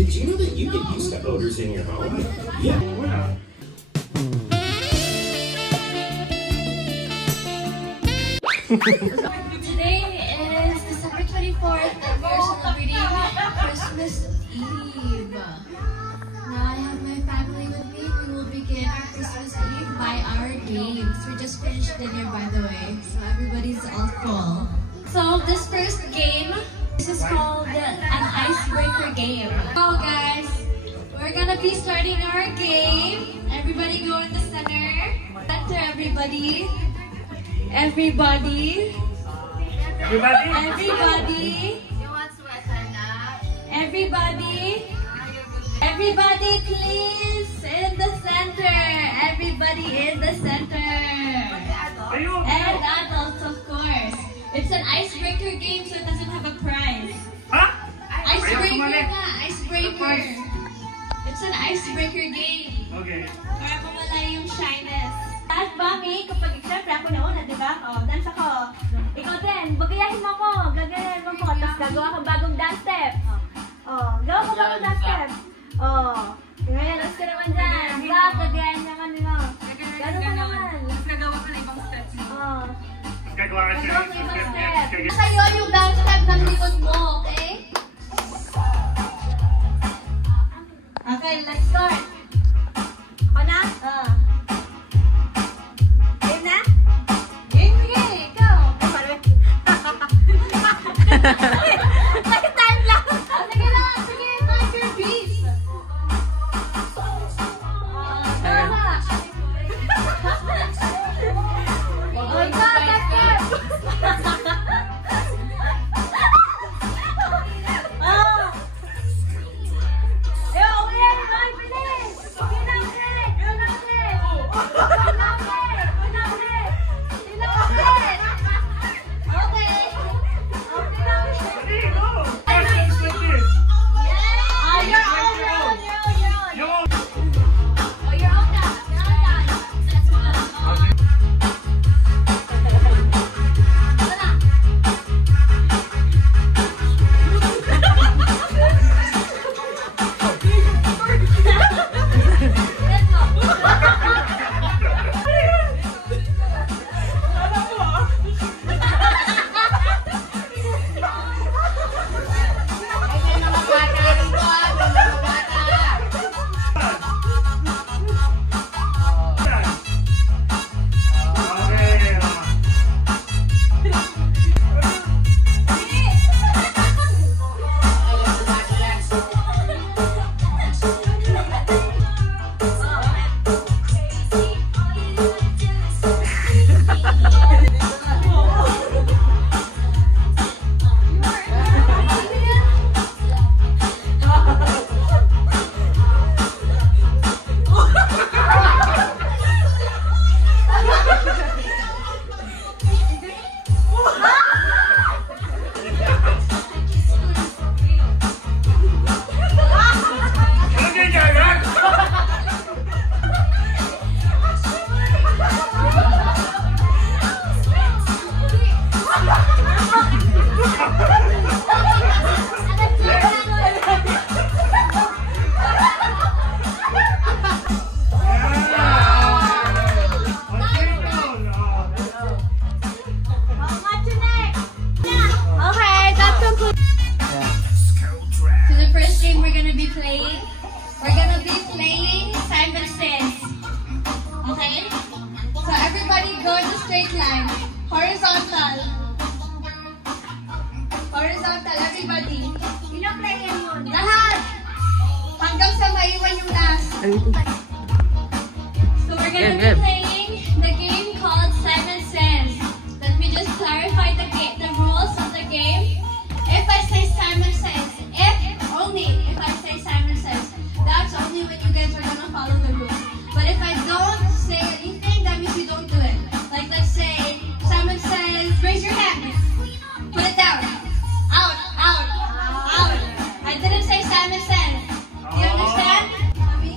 Did you know that you get used to odors in your home? Yeah. Today is December 24th and we're celebrating Christmas Eve. Now I have my family with me. We will begin our Christmas Eve by our games. We just finished dinner, by the way, so everybody's all full. So this first game, this is called an icebreaker game. So guys, we're gonna be starting our game. Everybody go in the center. Center, everybody. Everybody. Everybody. Everybody. Everybody, please, in the center. Everybody in the center. And adults, of course. It's an icebreaker game, so it doesn't have a prize. Huh? Icebreaker na, icebreaker. It's an icebreaker game. Okay. Para mamala yung shyness. At Mami, kapag siyempre ako nauna, di ba? O, dance ako. Ikaw din, bagayahin mo ako. Gagayahin mo ako. Tapos gagawa kang bagong dance step. O, gawa ko bagong dance step. O, ngayon, alas ka naman dyan. Back, gagayahin naman nila. Gano'n ka naman. Tapos gagawa ka na ibang steps. O. Gagawa ka siya. Sa'yo yung dance step ng likod mo, okay? Okay, let's start. Ako na? Game na? Game, sige, ikaw. Time lang. Sige lang, sige, find your beat. Tama. Oh, ikaw, that's it. Horizontal, everybody. Pinaplayan yun. Lahat! Hanggang sa maiwan yung last. So we're gonna be playing the game called Simon Says. Let me just clarify the rules of the game. If I say Simon Says, only if I say Simon Says, that's only when you guys are gonna follow the rules. But if I don't say anything, that means you don't do it. Like let's say Simon says, raise your hand. Put it down. Out, out, out. I didn't say Simon says. Do you understand? Mommy?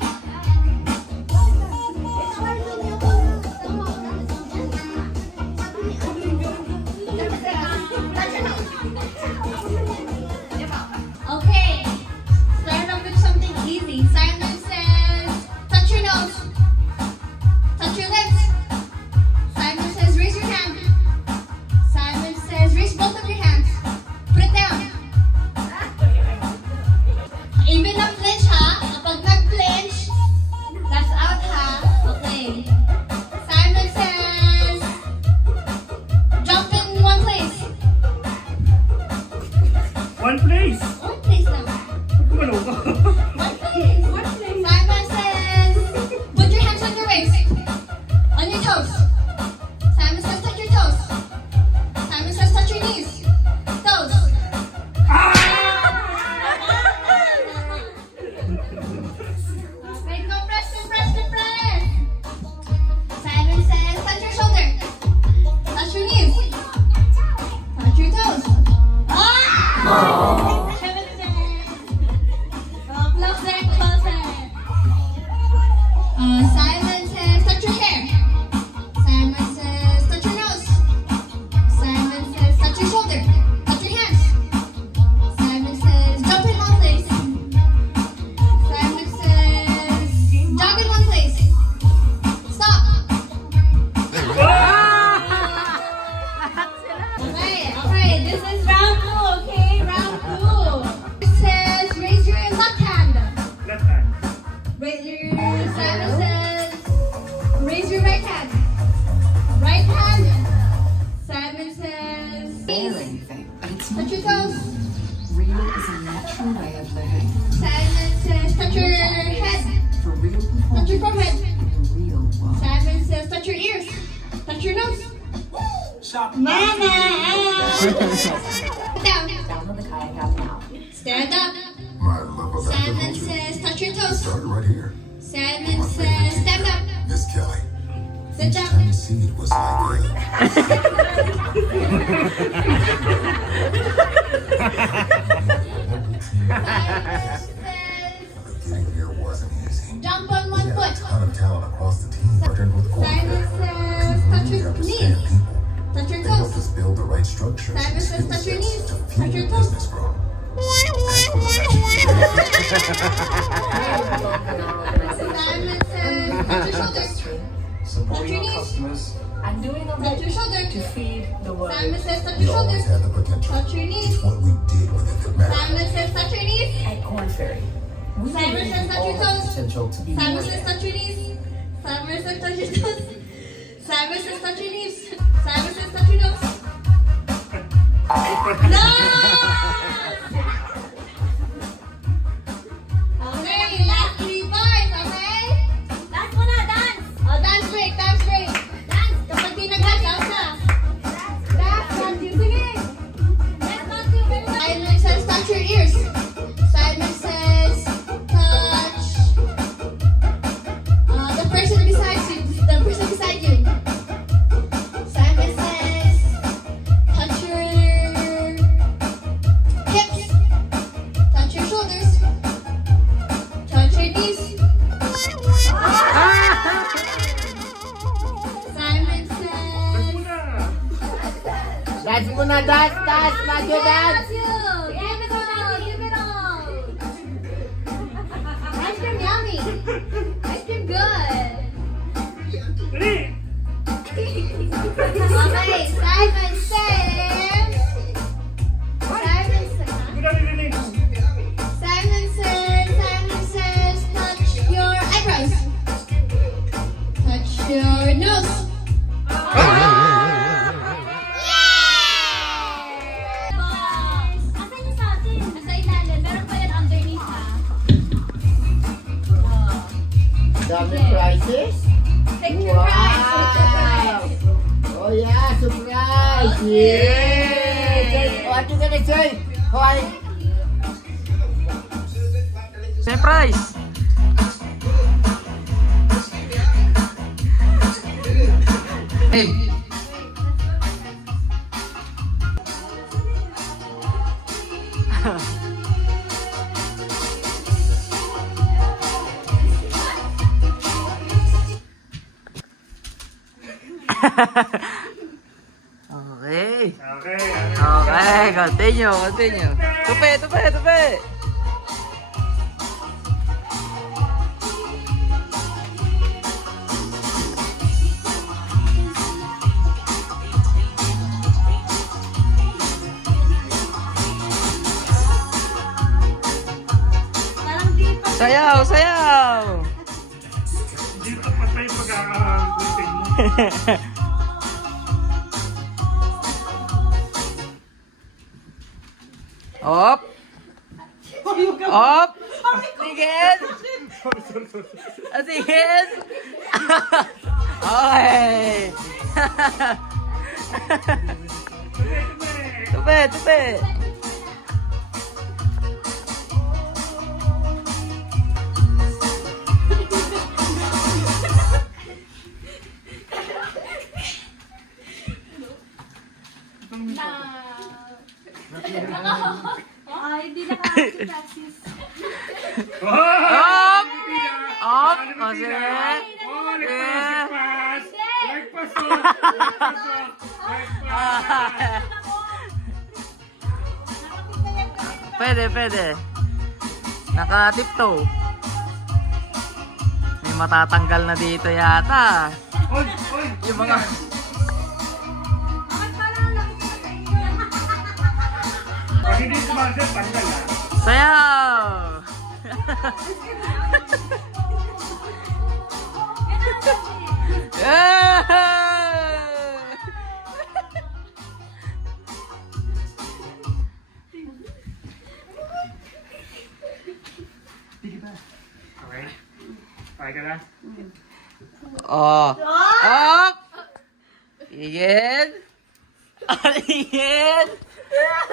Touch your toes. Real is a natural way of living. Simon says, touch your head. For real Touch your performance forehead. in a real world. Simon says, touch your ears. Touch your nose. Mama! Down. Download the kayak app now. Stand up. My love of Simon agriculture says, touch your toes. started right here. Simon says, stand up. Miss Kelly. Sit Each down. time you see it was like Simon says, getting here wasn't easy. jump on one We had a foot. ton of talent across the team. Partnered with Simon Corsair. says, touch We your understand knees. people. Touch your They helped toes. us build the right structures Simon and says, skill touch your sets knees. to Touch fuel your the toes. business growth. Simon says, touch your shoulders. Touch your knees. Customers. I'm doing a Touch your bit shoulder. to feed the world. Simon says, touch We your always shoulders. had the potential. Touch your knees. It's what we did with it that mattered. Simon says, touch your knees. At Corn Ferry, we Simon believe says, we touch all your have toes. potential to be Simon more says, than. touch your knees. Simon says, touch your toes. Simon says, touch your knees. Simon says, touch your nose. No! Okay, last 3 bars, okay? Dance muna, dance! Oh, dance break, dance break. Dance! Kapag di nag-dance, out na. Dance, Matthew, sige! Dance, Matthew, Simon says, touch your ears. Simon says, touch the person beside you. The person beside you. Simon says, touch your hips. Touch your shoulders. Touch your knees. Simon says, Dance muna, dance, dance, Matthew, dance! give it all, give it all. Ice cream yummy. Ice cream good. Okay, Simon says. Simon says, touch your eyebrows. Touch your nose. Asan yung sa atin? Nasa ilalim. Meron pa yan underneath ha. Dami prizes? Picture prize. Picture prize. Oh yeah, surprise! Yay! What you gonna say? Why? Surprise! Hey! Okay. Okay, continue, continue. Tupi, tupi, tupi. Parang di pa. Sayaw, sayaw. Dito patay pag-aagutin mo. Op. Op. Tigil. Tigil. Okay. Tupi, tupi. Ay, hindi nakakasip taxis. Op. Op. O, sige. Lagpas! Pwede, pwede. Naka-tiptoe. May matatanggal na dito yata. Yung mga... Pag hindi sumasagot, tanggal ha. Sayaw! Okay? Okay ka na? Oh. Up! Tigil! Tigil!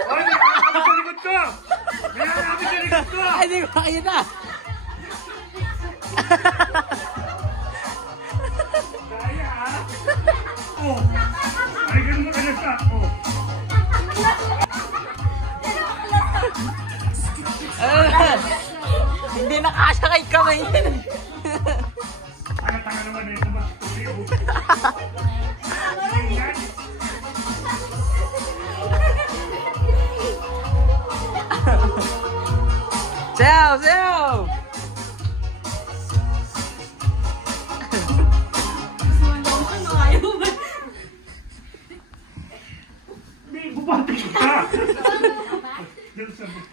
Oy, may nakakabit sa likod ko! May nakakabit sa likod ko! Ay, di ko makita! Kaya ah! Oh! Ay, ganun mo ka na sa... Oh! Hindi nakasya kay kamay yun. Tanga naman eh, kumatuloy ako. Yan. Sayaw! Sayaw! Hindi, bubati ka! Diyan sa buka.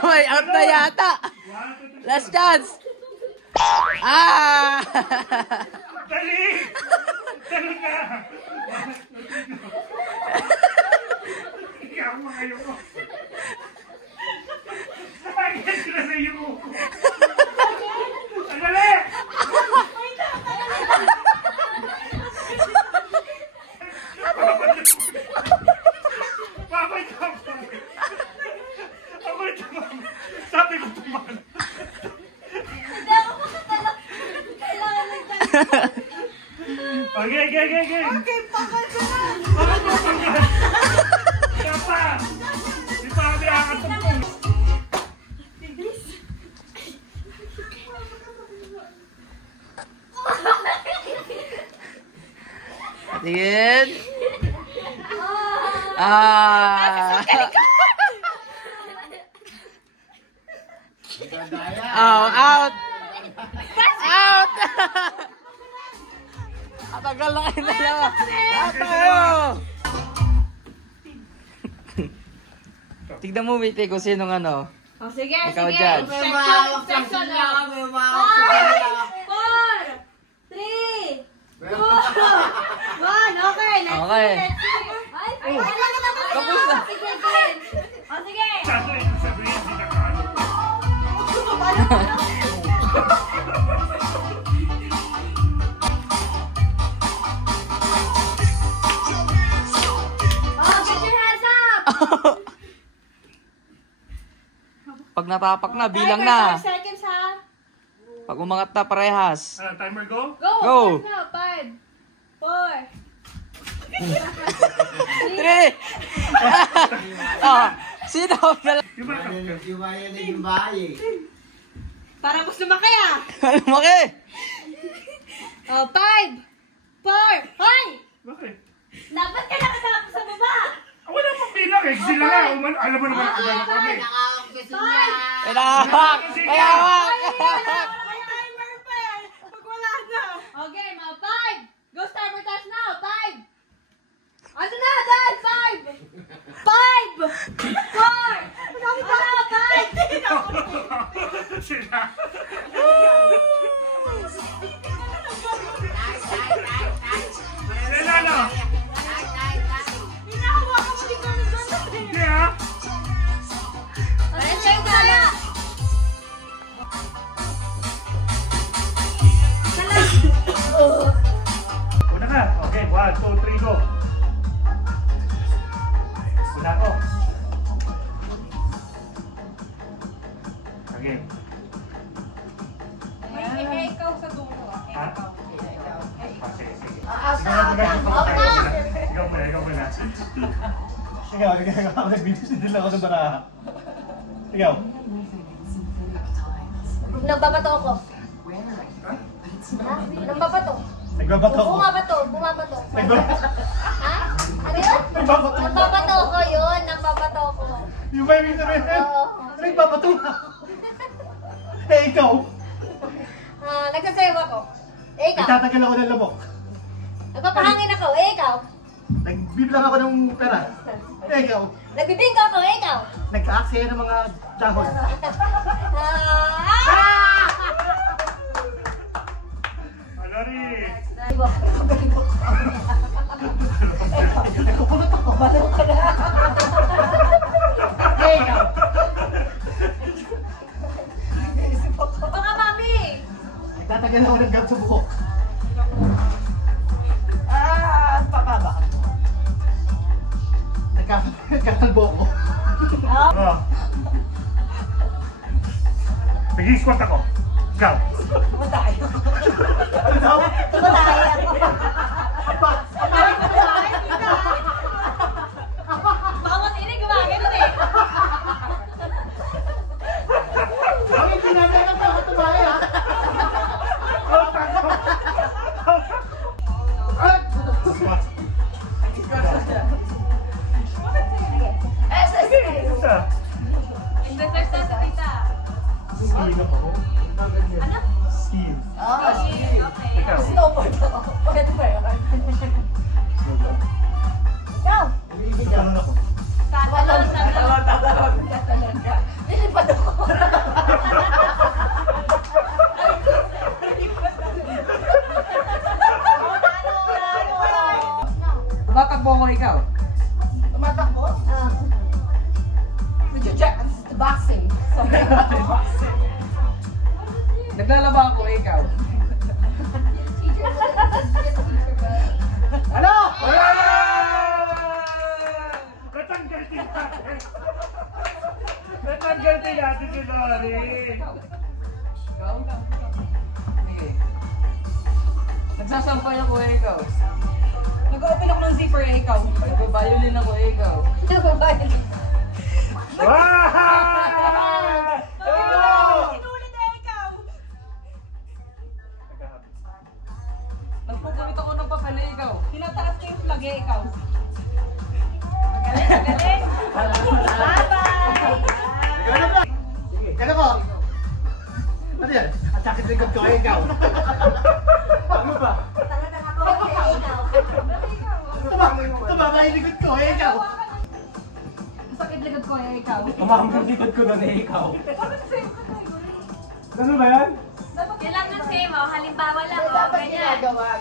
May out na yata! Last chance! Ah! Dali! Dali ka! Ikaw mga yuko. Agad ko na sa yuko. Dali! Babay ka pa! Babay ka pa! Sabi ko tumahan. Hindi ako makatalak. Kailangan ng talak. Okay. Okay, pakal ka na. Bakit mo pagkat? Ika pa! Di pa kami akatupong. Tigil! Ah! Oh, out! Out! Atagal na kayo dalawa. Out tayo! Tignan mo, Witty, kung sinong ano. Oh, sige, Ikaw, sige. Judge. Section lang. 5, 4, 3, 2, 1. Okay, let's Okay. see. Ay, Tapos na. Sige, game. Oh, sige. Kaso ito sabihin, hindi nakalo. Oh, get your hands up. Pag natapak na, bilang Timer, na. 5 seconds, ha? Pag umangat na, parehas. Timer go? Go. Go. Go. 5, 4. 3! Oh, sino na lang? Di ba? Para mas lumaki, ah. Lumaki! Oh, 5, 4. Hoy! Bakit? Dapat ka nakasama sa baba. Wala pang bilang eh. Sila nga. Alam mo naman kung gano'n kami. Pinahawak! Pinahawak! May timer pa eh. Pag wala na. Okay, mga 5. Go timer task now. 5. Ano na, Dan? 5. 5. 4. Ano, 5. Sila. Sila na. Hinahawa ka mo dito ng gano'n. Hindi ha. Let's check kaya. Una ka. Okay, 1, 2, 3, go. Una ko. Okay. Ikaw sa dulo. Ha? Sige. Ikaw muna. Ikaw, nagbibisidil ako ng baraha. Ikaw. Nagbabato ako. Ha? Nagbabato. Nagbabato ako. Bumabato. Ha? Ano yun? Nagbabato. Nagbabato ako yun. Nagbabato ako. Yung ba yung sabihin? Oo. Nagbabato na. Eh, ikaw. Nagsasayaw ako. Ikaw. Nagtatagal ako ng lamok. Nagpapahangin ako. Ikaw. Nagbibilang ako ng pera. Eh, ikaw. Nagbibingko ako. Ikaw. Nagka-aksaya ng mga dahon. Alari. nagkakalbo ko. Oh. Nag-i-squat ako. Ikaw. Tumatayo. Ano daw? Tumatayo ako. Bawat ini gumagano eh. Ang pinatay ka pa katubahay ha? Isa. Exercise na kita. Steve ako. Ano? Steve. Okay. Ikaw. Snowboard ako. Pwede ba yun? Ikaw. Ikaw ako. Tatalon na. Nilipad ako. Tumatakbo ko ikaw. Tumatakbo? Medyo boxing. Naglalaba ako ikaw. Ano? Natanggal din natin. Natanggal din natin si Lori. Ikaw? Sige. Nagsasampay ako ikaw. Nag-open ako ng zipper ikaw. Nagbabayolin ako ikaw. Sinulit na ikaw. Nagpupunit ako ng papel ikaw. Tinataas ko yung flag ikaw. Magaling. Bye-bye. Kaya ko. Ano yan? At sakit likod ko, ikaw. Ano ba? Tumama yung likod ko, ikaw. Sakit likod ko ikaw. Tumambang likod ko doon ikaw. Ano ba yan? Kailangan same oh. Halimbawa lang oh. Ganyan. Ginagawa.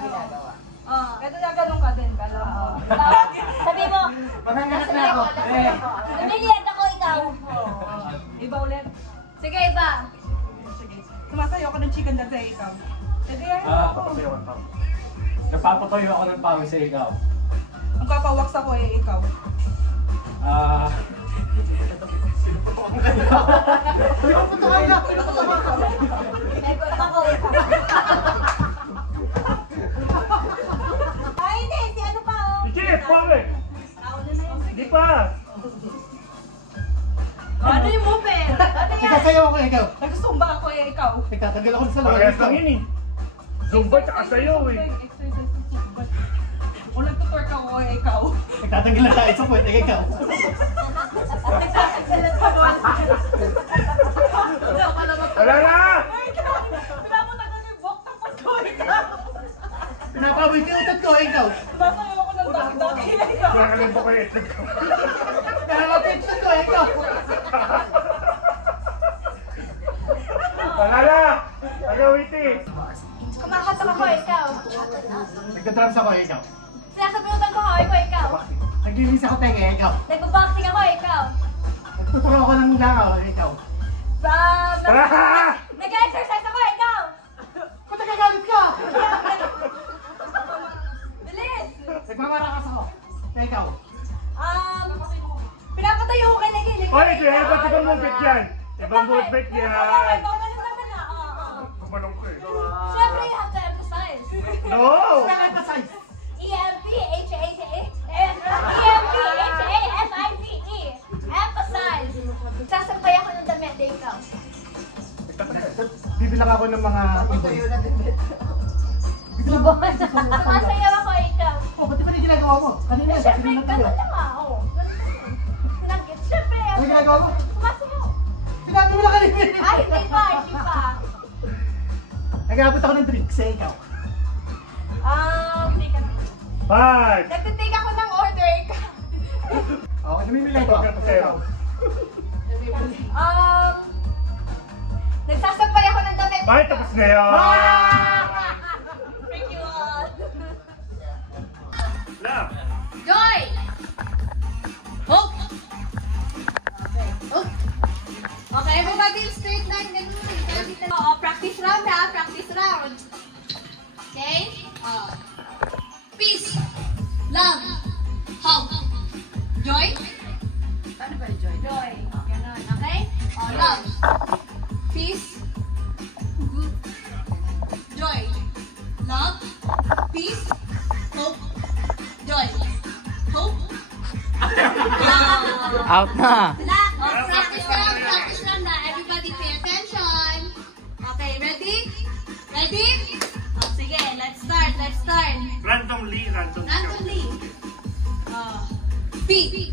Oh. Ito na ganun ka din. Sabi mo, Manganganak na ako. lumiliyad ako ikaw. Iba ulit. Sige, iba. Sige. Sumasayo ako ng chicken dance ikaw. Sige. Papatayo ang tao. Napapatayo ako ng pawis sa ikaw. Ang papawaks ako ikaw. Ay, hindi. Si ano pa oh. Si Chip, pare. Hindi pa. Ano yung movement? Ano yan? Ikasayaw ako, ikaw. Nagsusumba ako ikaw. Nagtatanggal ako sa Parehas lawan. lang yun eh. Zumba tsaka sayo eh. Kung nagtutork ako ikaw. Nagtatanggal na tayo sa puwet, ikaw. Wala na! Pinapunta ko yung box tapos ko ikaw. Pinapaboy ko yung utot ko, ikaw. Sumasayo ako ng dakdak ikaw. Nakakalimbo ko yung itlog ko. Pinapaboy ko utot ko, ikaw. Wala na! Agawiti! Kumakatok ako ikaw. Nagdadrams ako, ikaw. Sinasabunutan ko ako ikaw. Naglilis ako, teke, ikaw. Nagbaboxing ako ikaw. Nagtuturo ako ng langaw, ikaw. Nag-exercise ako ikaw. Ba't nagagalit ka? Bilis. Nagmamarakas ako. Ikaw. Pinapatayo ko kay Nagin. Oy, iba't ibang movement yan! Ibang movement yan! Gumalong ko eh. Siyempre, you have to emphasize. No! Emphasize. E-M-P-H-A-S-I-Z-E. Emphasize. Sasampay ako ng damit, ikaw. Bibilang ako ng mga ibon. Sumasayaw ako, ikaw. Oh, ba't di ba di ginagawa mo? Kanina, Siyempre, sabi ganun tayo. lang ako. Siyempre, Ano ginagawa mo? sumasayaw. Sinabi mo lang kanina. Ay, hindi pa, hindi pa. Nag-aabot ako ng drinks, ikaw. Teka na. 5! Nagtitake ako ng order, ikaw. Okay, namimili ko. Zero. Nagsasampay ako ng damit. Bye, tapos na yun! Thank you all. Love! Joy! Hope! Hope! Okay, everybody straight line. Ganun. Oo, practice round ha. Practice round. Okay? Peace. Love. Hope. Joy. joy. Ganon, okay? O, love. Peace. Joy. Love. Peace. Hope. Joy. Hope. Out na. Practice lang na. Everybody pay attention. Okay, ready? Ready? Oh, sige, let's start. Randomly. Randomly. P.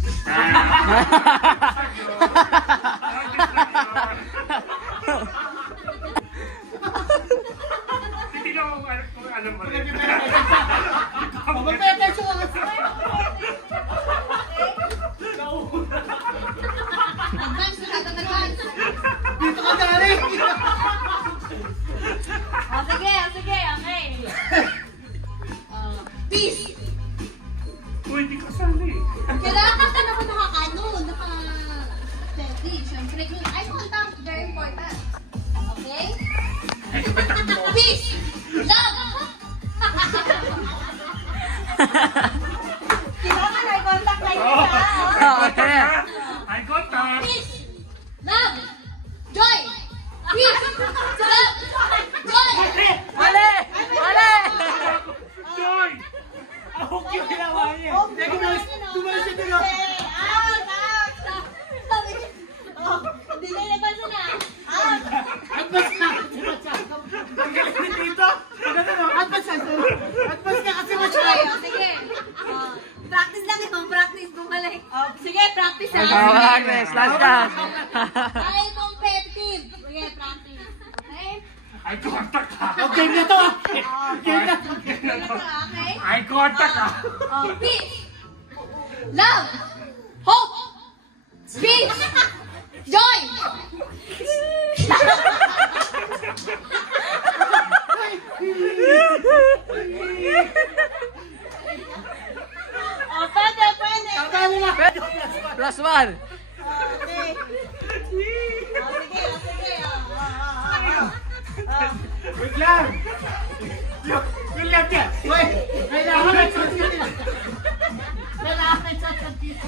Hindi lang ako alam mo rin. Mag-attention ka kasi. Advance na advance. Dito ka dali. Sige, okay. Peace. Uy, di ka sali. Kailangan ka naman naka-steady. Siyempre, yung eye contact, very important. Okay? Peace! Love! Kailangan eye contact na yun, ha? Okay. I got that. Peace! Love! Joy! Peace! Love! Joy! Mali! Mali! Joy! Ako yung ginawa niya. Tumalas siya dito. Hindi na nabasa na. Advance ka. Ang galing dito. Advance ka kasi Okay, masyado. sige. Practice lang ito. Practice. Bumalik. Sige, practice ha. Agnes, last chance. Dahil competitive. Sige, practice. Okay? Eye contact ka. Okay na to. Okay? Eye contact ka. Peace. Love. Hope. Peace. Joy. Pwede. Plus one. Okay. Sige. Wait lang. Yung left yan. Wait. Kailangan may shot ka nila. Kailangan may shot ka dito.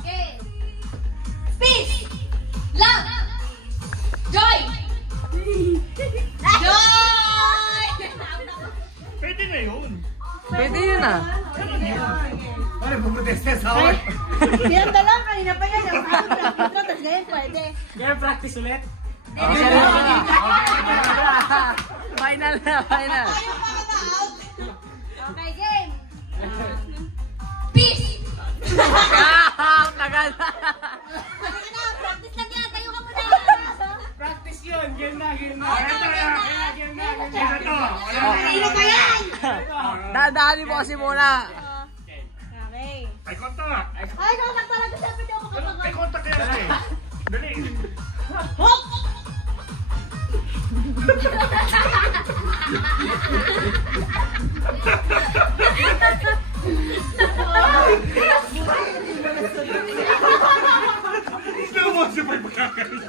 Okay. Peace. Love. Joy. Pwede na yun. Pwede yun ah. Ano, pumunta sa awal. Pinanda lang, kanina pa yan. Tapos ngayon pwede. Kaya practice ulit. Final na, final. Okay, game. Peace. Tagal. Practice lang yan. Tayo ka muna. Practice yun. Game na. Ito to. Kanina pa yan. Dadaanin mo kasi muna. Okay. Eye contact. Ay, contact talaga. Sabi niyo ako kapag... Eye contact yan eh. Dali. Hook! Slow motion pa yung pagkakaroon.